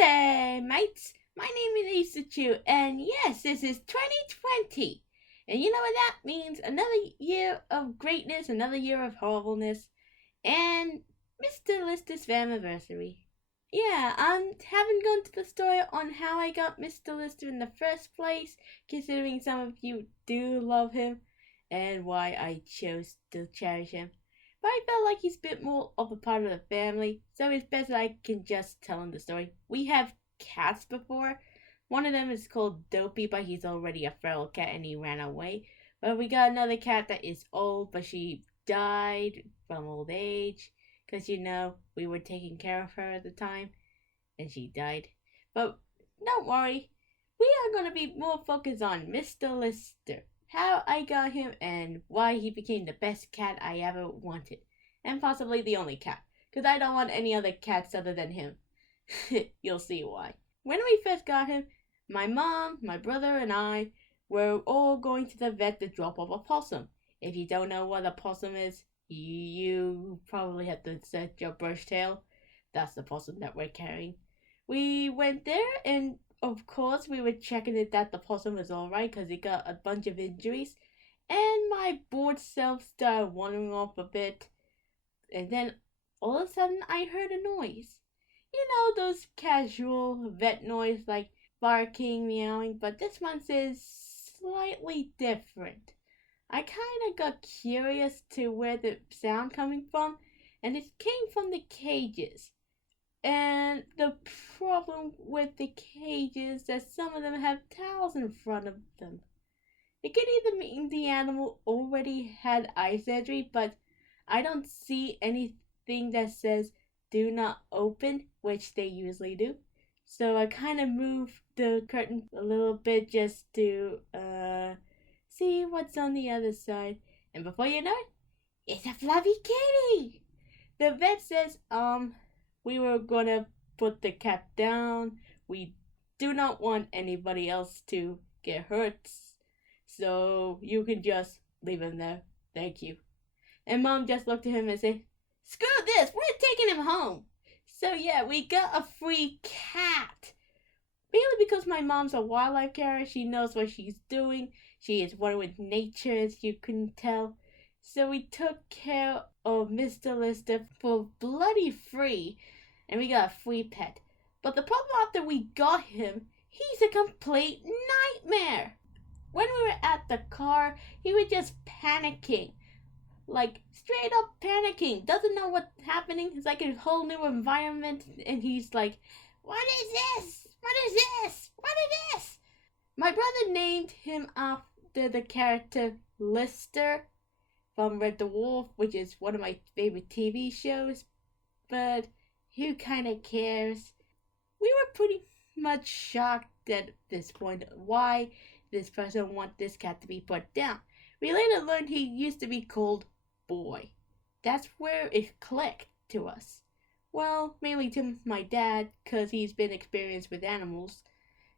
G'day, mates. My name is Isachu, and yes, this is 2020. And you know what that means? Another year of greatness, another year of horribleness, and Mr. Lister's anniversary. Yeah, I haven't gone to the story on how I got Mr. Lister in the first place, considering some of you do love him, and why I chose to cherish him. But I felt like he's a bit more of a part of the family, so it's best that I can just tell him the story. We have cats before. One of them is called Dopey, but he's already a feral cat and he ran away. But we got another cat that is old, but she died from old age. Because, we were taking care of her at the time and she died. But don't worry, we are going to be more focused on Mr. Lister, how I got him, and why he became the best cat I ever wanted. And possibly the only cat, because I don't want any other cats other than him. You'll see why. When we first got him, my mom, my brother, and I were all going to the vet to drop off a possum. If you don't know what a possum is, you probably have to set your brush tail. That's the possum that we're carrying. We went there, and of course, we were checking it that the possum was alright because it got a bunch of injuries. And my bored self started wandering off a bit. And then all of a sudden, I heard a noise. You know, those casual vet noise like barking, meowing, but this one is slightly different. I kind of got curious to where the sound coming from, and it came from the cages. And the problem with the cages is that some of them have towels in front of them. It could either mean the animal already had eye surgery, but I don't see anything that says do not open, which they usually do. So I kind of moved the curtain a little bit just to see what's on the other side. And before you know it, it's a fluffy kitty. The vet says, we were gonna put the cat down. We do not want anybody else to get hurt. So you can just leave him there. Thank you. And mom just looked at him and said, screw this, we're taking him home. So yeah, we got a free cat. Mainly because my mom's a wildlife carer, she knows what she's doing. She is one with nature, as you can tell. So we took care of Mr. Lister for bloody free, and we got a free pet. But the problem after we got him, he's a complete nightmare. When we were at the car, he was just panicking. Like, straight up panicking. Doesn't know what's happening. It's like a whole new environment, and he's like, what is this? What is this? What is this? My brother named him after the character Lister from Red the Wolf, which is one of my favorite TV shows. But who kind of cares? We were pretty much shocked at this point why this person want this cat to be put down. We later learned he used to be called Boy. That's where it clicked to us. Well, mainly to my dad, because he's been experienced with animals.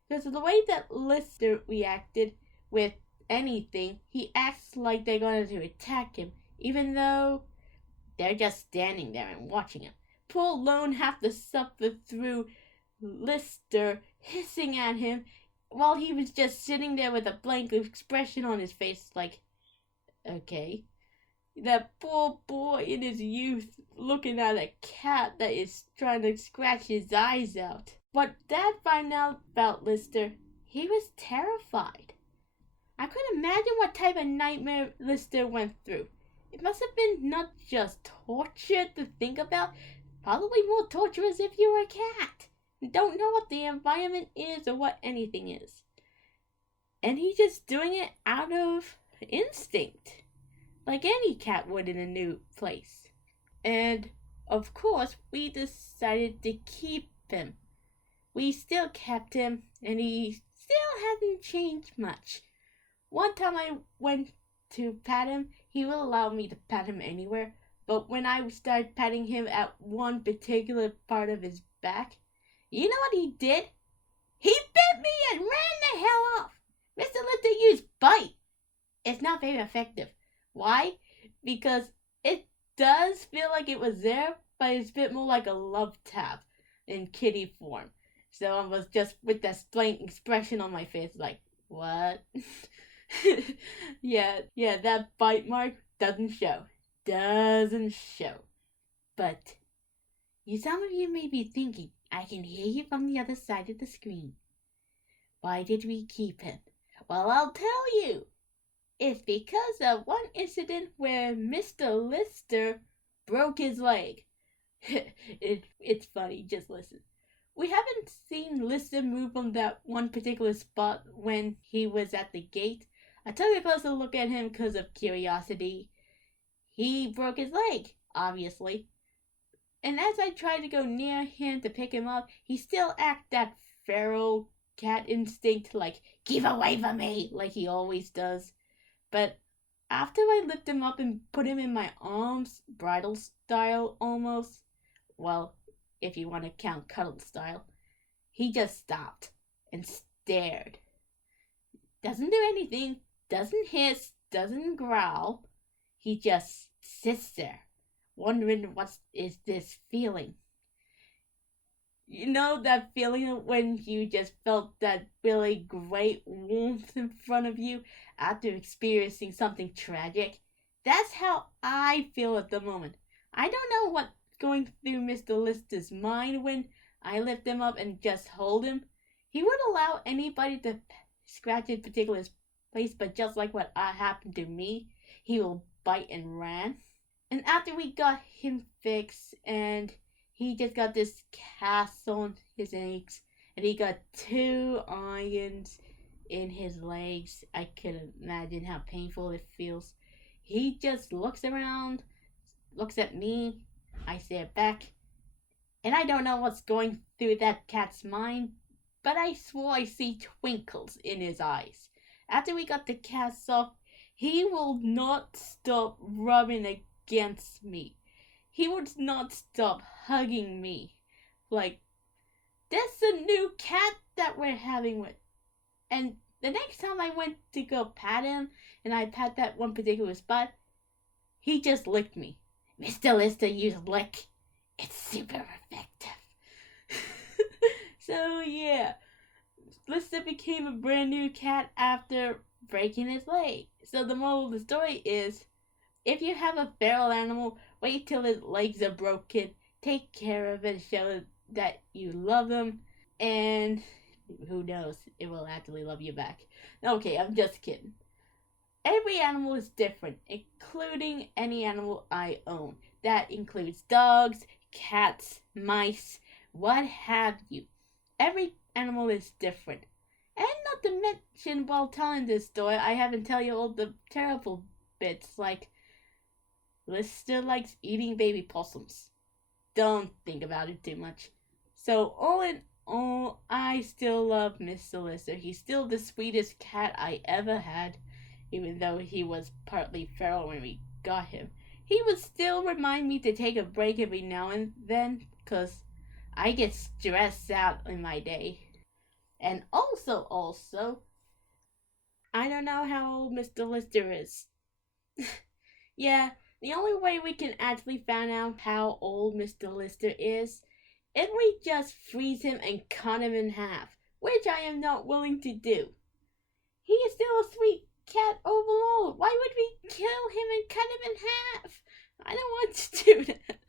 Because of the way that Lister reacted with anything, he acts like they're going to attack him, even though they're just standing there and watching him. Poor Lone have to suffer through Lister hissing at him while he was just sitting there with a blank expression on his face, like, okay. That poor boy in his youth looking at a cat that is trying to scratch his eyes out. But Dad found out about Lister. He was terrified. I couldn't imagine what type of nightmare Lister went through. It must have been not just torture to think about, probably more torturous if you were a cat and don't know what the environment is or what anything is. And he's just doing it out of instinct, like any cat would in a new place. And of course, we decided to keep him. We still kept him, and he still hasn't changed much. One time I went to pat him, he will allow me to pat him anywhere, but when I started patting him at one particular part of his back, you know what he did? He bit me and ran the hell off. Mr. Lister used bite. It's not very effective. Why? Because it does feel like it was there, but it's a bit more like a love tap in kitty form. So I was just with that blank expression on my face, like, what? Yeah, that bite mark doesn't show. Doesn't show. But some of you may be thinking, I can hear you from the other side of the screen. Why did we keep him? Well, I'll tell you. It's because of one incident where Mr. Lister broke his leg. It's funny, just listen. We haven't seen Lister move from that one particular spot when he was at the gate. I took a closer look at him because of curiosity. He broke his leg, obviously. And as I tried to go near him to pick him up, he still acted that feral cat instinct, like, keep away from me, like he always does. But after I lift him up and put him in my arms, bridal style almost, well, if you want to count cuddle style, he just stopped and stared. Doesn't do anything, doesn't hiss, doesn't growl. He just sits there, wondering what is this feeling. You know that feeling when you just felt that really great warmth in front of you after experiencing something tragic? That's how I feel at the moment. I don't know what's going through Mr. Lister's mind when I lift him up and just hold him. He would allow anybody to scratch a particular place, but just like what happened to me, he will bite and ran. And after we got him fixed and he just got this cast on his legs, and he got 2 irons in his legs. I can imagine how painful it feels. He just looks around, looks at me, I stare back, and I don't know what's going through that cat's mind, but I swore I see twinkles in his eyes. After we got the cast off, he will not stop rubbing against me. He would not stop hugging me. Like, that's a new cat that we're having with. And the next time I went to go pat him, and I pat that one particular spot, he just licked me. Mr. Lister used lick. It's super effective. So yeah, Lister became a brand new cat after breaking his leg. So the moral of the story is, if you have a feral animal, wait till its legs are broken, take care of it, show it that you love them, and who knows, it will actually love you back. Okay, I'm just kidding. Every animal is different, including any animal I own. That includes dogs, cats, mice, what have you. Every animal is different. And not to mention, while telling this story, I haven't tell you all the terrible bits, like Lister likes eating baby possums. Don't think about it too much. So all in all, I still love Mr. Lister. He's still the sweetest cat I ever had, even though he was partly feral when we got him. He would still remind me to take a break every now and then, because I get stressed out in my day. And also, I don't know how old Mr. Lister is. Yeah, the only way we can actually find out how old Mr. Lister is we just freeze him and cut him in half, which I am not willing to do. He is still a sweet cat overall. Why would we kill him and cut him in half? I don't want to do that.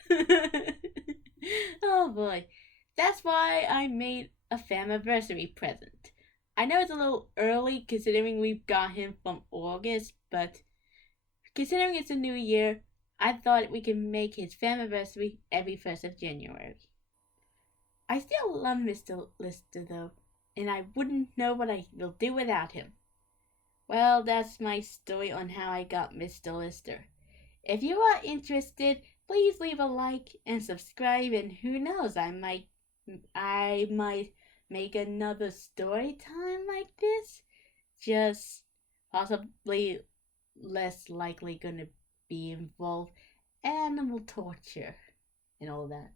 Oh boy. That's why I made a Famiversary present. I know it's a little early considering we've got him from August, but considering it's a new year, I thought we could make his Famiversary every 1st of January. I still love Mr. Lister though, and I wouldn't know what I will do without him. Well, that's my story on how I got Mr. Lister. If you are interested, please leave a like and subscribe, and who knows, I might make another story time like this. Just possibly less likely gonna be involved animal torture and all that.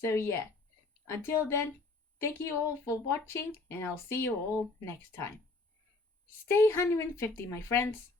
So yeah, until then, thank you all for watching, and I'll see you all next time. Stay 150, my friends.